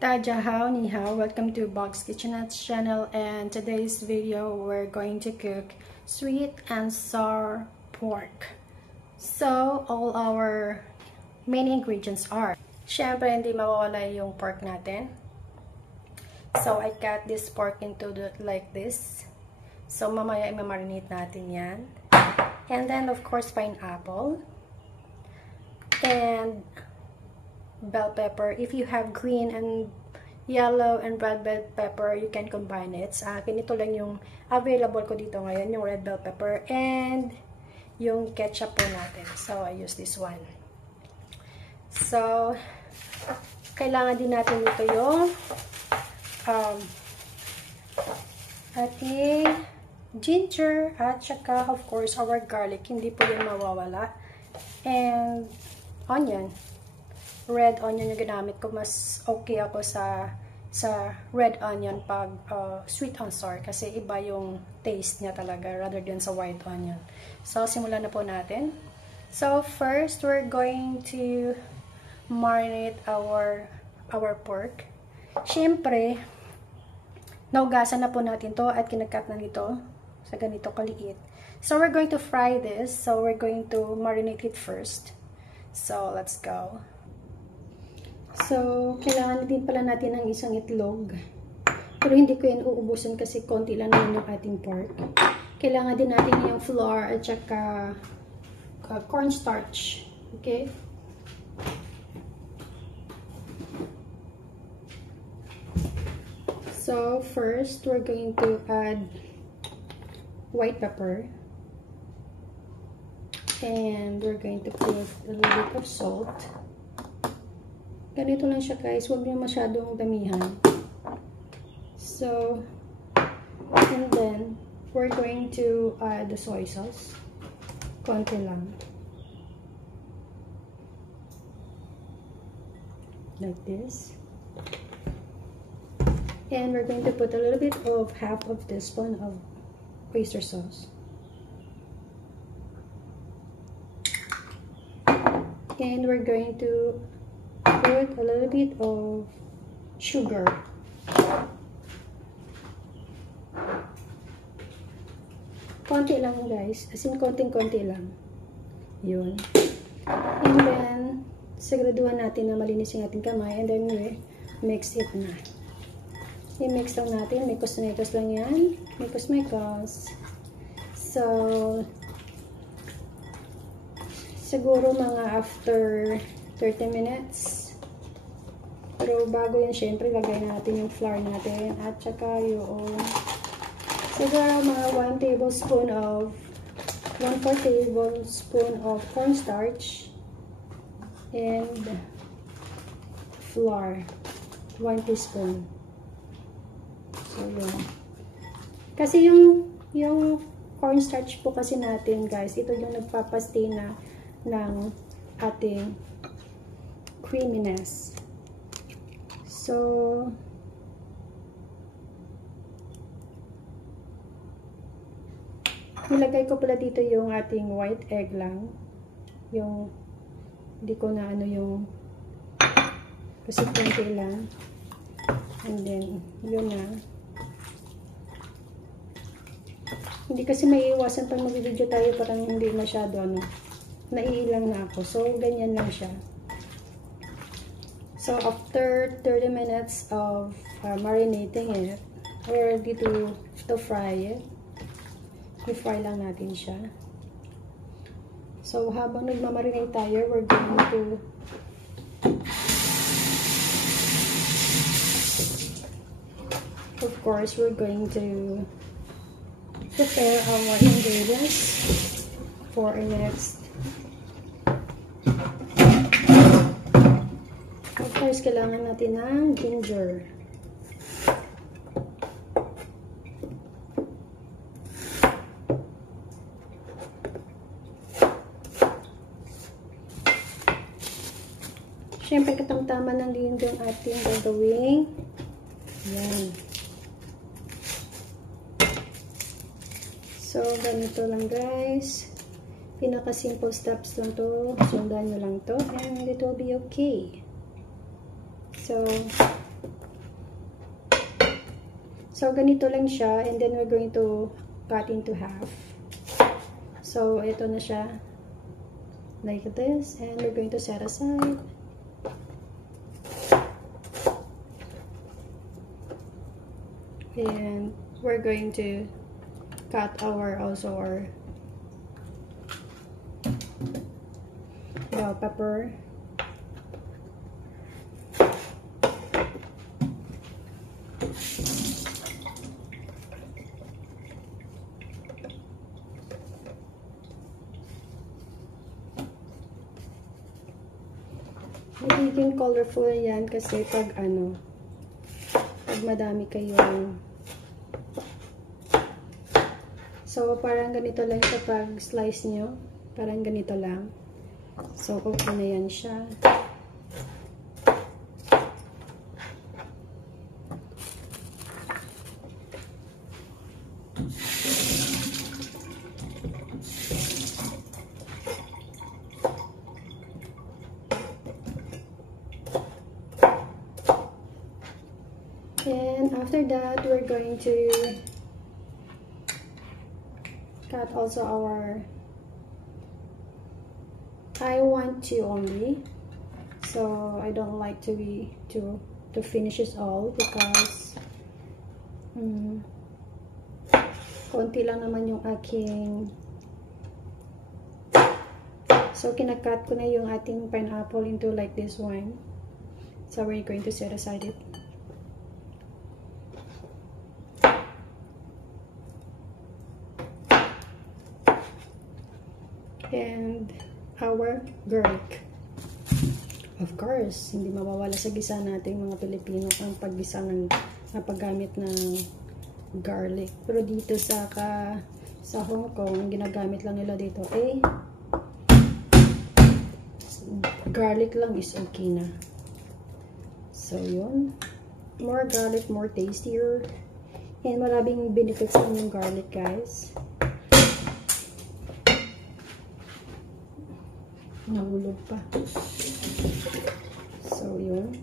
Dajahao, ni hao, welcome to Bog's Kitchenette channel, and today's video we're going to cook sweet and sour pork. So all our main ingredients are, syempre hindi mawawala yung pork natin. So I cut this pork into like this. So mamaya i-marinate natin yan. And then of course pineapple and bell pepper. If you have green and yellow and red bell pepper, you can combine it. Sa akin, ito lang yung available ko dito ngayon, yung red bell pepper and yung ketchup po natin. So, I use this one. So, kailangan din natin ito yung ating ginger at saka, of course, our garlic. Hindi po yan mawawala. And onion. Red onion yung ginamit ko. Mas okay ako sa red onion pag sweet and sour kasi iba yung taste niya talaga rather than sa white onion. So, simulan na po natin. So, first, we're going to marinate our pork. Siyempre, naugasan na po natin to at kinakat na nito sa ganito kaliit. So, we're going to fry this. So, we're going to marinate it first. So, let's go. So, kailangan din pala natin ng isang itlog. Pero hindi ko yan uubusan kasi konti lang naman yung ating pork. Kailangan din natin yung flour at saka cornstarch. Okay? So, first, we're going to add white pepper. And we're going to put a little bit of salt. Ganito lang siya guys, huwag niyo masyadong damihan. So, and then, we're going to add the soy sauce. Konti lang. Like this. And we're going to put a little bit of half of teaspoon of oyster sauce. And we're going to put a little bit of sugar. Konti lang guys, as in konting-konti lang. Yun. And then, siguraduhan natin na malinis yung ating kamay and then we mix it na. I-mix lang natin, mekos-mekos lang yan. Mekos-mekos. So, siguro mga after 30 minutes. Pero bago yan, syempre, lagay natin yung flour natin. At saka yung, siguro mga 1/4 tablespoon of cornstarch. And flour. 1 teaspoon. So, yun. Kasi yung cornstarch po kasi natin, guys, ito yung nagpapastay na ng ating creaminess. So, nilagay ko pala dito yung ating white egg lang. Yung, hindi ko na ano yung, kasi konti lang. And then, yun na. Hindi kasi may iwasan pag mag-video tayo, parang hindi masyado, ano, naiilang na ako. So, ganyan lang siya. So, after 30 minutes of marinating it, we're ready to fry it. I-fry lang natin siya. So, habang nagmamarinate tayo, we're going to of course, we're going to prepare our ingredients for our next. Of course, kailangan natin ng ginger. Siyempre, katamtaman lang din yung ating gagawing. Yan. So, ganito lang guys. Pinaka-simple steps lang to. Sundan nyo lang to and it will be okay. So, So, ganito lang siya. And then, we're going to cut into half. So, ito na siya. Like this. And we're going to set aside. And we're going to cut our bell pepper. Magiging colorful yan kasi pag madami kayong, so parang ganito lang siya pag slice nyo, parang ganito lang. So okay na yan siya. And after that, we're going to cut also our, I want two only, so I don't like to finish it all because konti lang naman yung aking, so kinakat ko na yung ating pineapple into like this one. So we're going to set aside it. And our garlic. Of course, hindi mawawala sa gisa nating mga Pilipino ang paggisa ng paggamit ng garlic. Pero dito sa Hong Kong, ginagamit lang nila dito garlic lang is okay na. So yun, more garlic, more tastier. And maraming benefits ng garlic, guys. Nahulog pa. So, yun.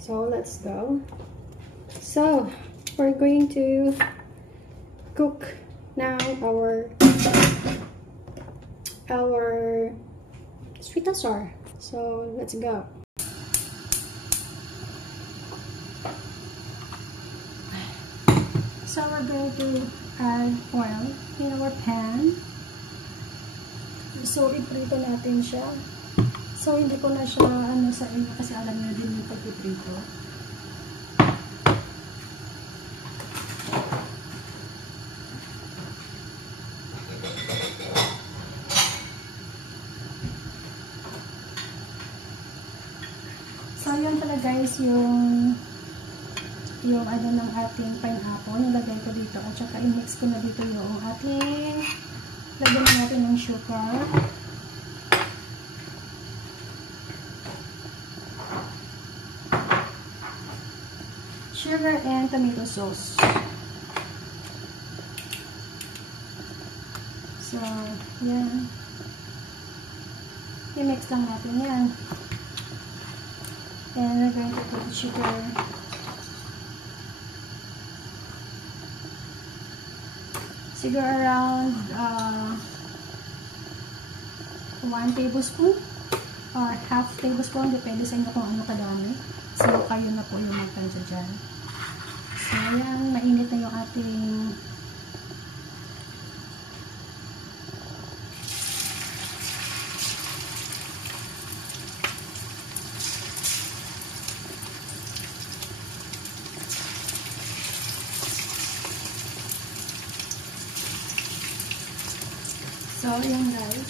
So, let's go. So, we're going to cook now our sweet and sour. So, let's go. So, we're going to add oil in our pan. So, iprito natin siya. So, hindi ko na siya sa inyo kasi alam niyo din yung pag-iprito. So, yun pala guys, yung ano ng ating pineapple, nilagay ko dito. At saka i-mix ko na dito yung ating, lagyan natin ng sugar. Sugar and tomato sauce. So, yan. I-mix lang natin yan. And we're going to put sugar. Siguro around 1 tablespoon or half tablespoon. Depende sa inyo kung ano kadami. So, kayo na po yung magtansya dyan. So, ayan. Mainit na yung ating so, ayan guys.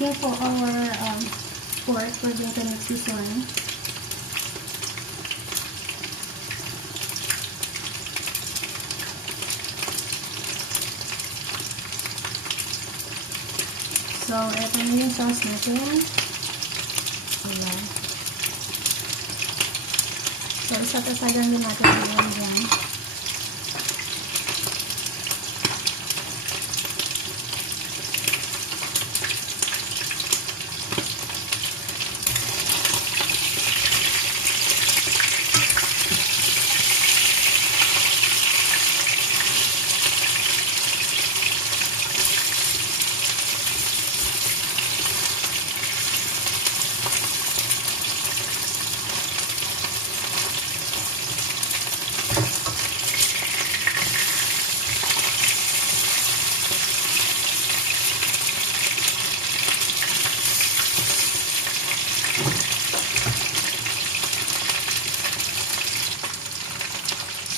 waiting for our pork, we're going to mix this one. So, ito na yung sauce natin. Ayan. So, isatasagan din natin yung yan.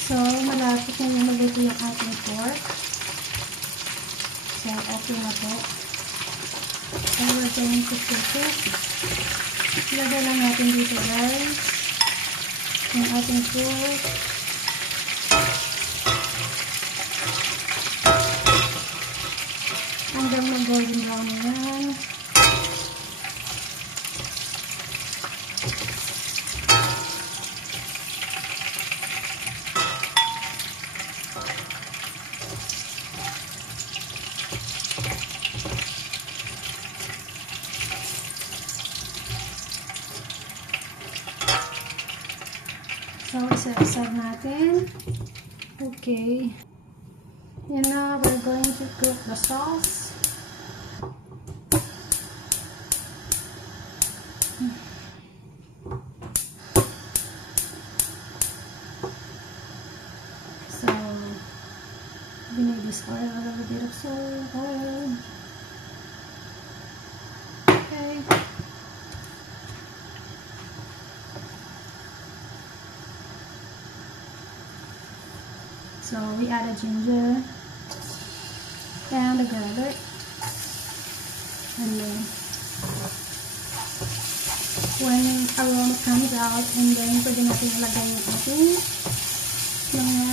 So, malapit na yung maluto yung ating pork. So, okay na po. So, we're going to cook it. Ilagay lang natin dito, guys, yung ating pork. Hanggang mag-golden brown na yan. So, isa-isa natin. Okay. And now, we're going to cook the sauce. So, we need this oil, a little bit of oil. Okay. So, we added ginger and the garlic, and then when aroma comes out, and then pwede natin ilagay yung ating mga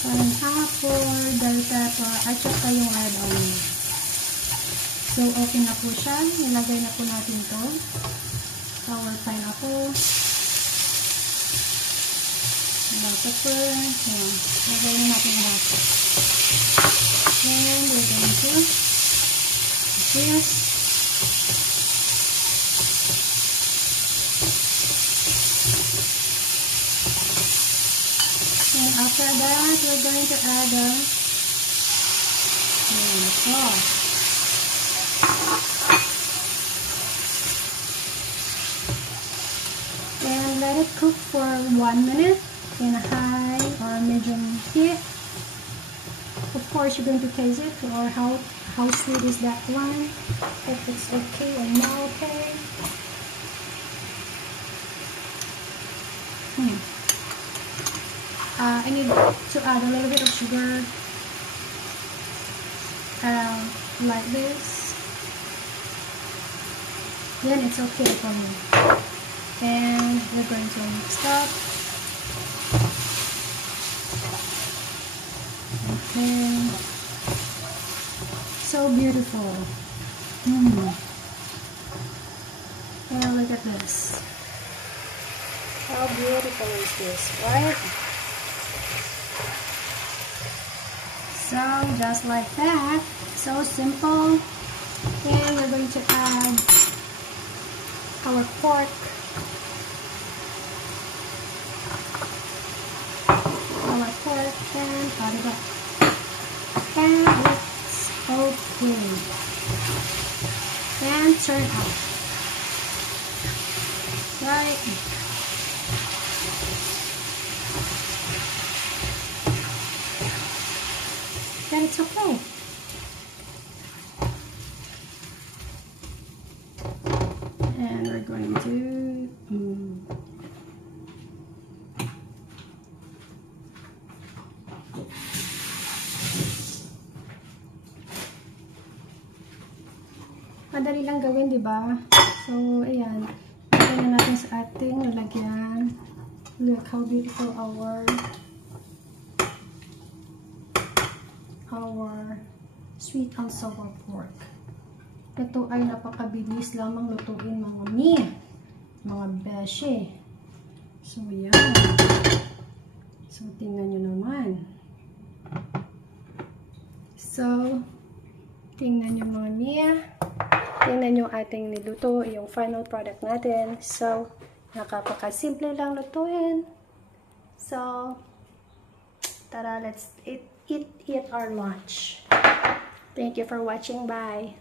parang apple, bell pepper, at saka yung red onion. So, okay na po siya. Nilagay na po natin to. Our pineapple. Bell pepper. Ayan. Lagay na natin lahat. And we're going to this. And after that, we're going to add the sauce. And let it cook for 1 minute. In a high or medium heat. Of course, you're going to taste it, or how sweet is that one, if it's okay or not okay. I need to add a little bit of sugar, like this. Then it's okay for me. And we're going to mix up. Okay. So beautiful. And look at this. How beautiful is this, right? So just like that. So simple. And we're going to add our pork. And add it up. And it's okay. And turn out. Right. Then it's okay. And we're going to Madali lang gawin, di ba? So, ayan. Ito na natin sa ating lalagyan. Look how beautiful our sweet and sour pork. Ito ay napakabilis lamang lutuin, mga mi, mga beshi. So, yan. So, tingnan nyo naman. So, tingnan nyo mga mi. Tingnan nyo ating niluto, yung final product natin. So, nakapakasimple lang lutuin. So, tara, let's eat our lunch. Thank you for watching. Bye.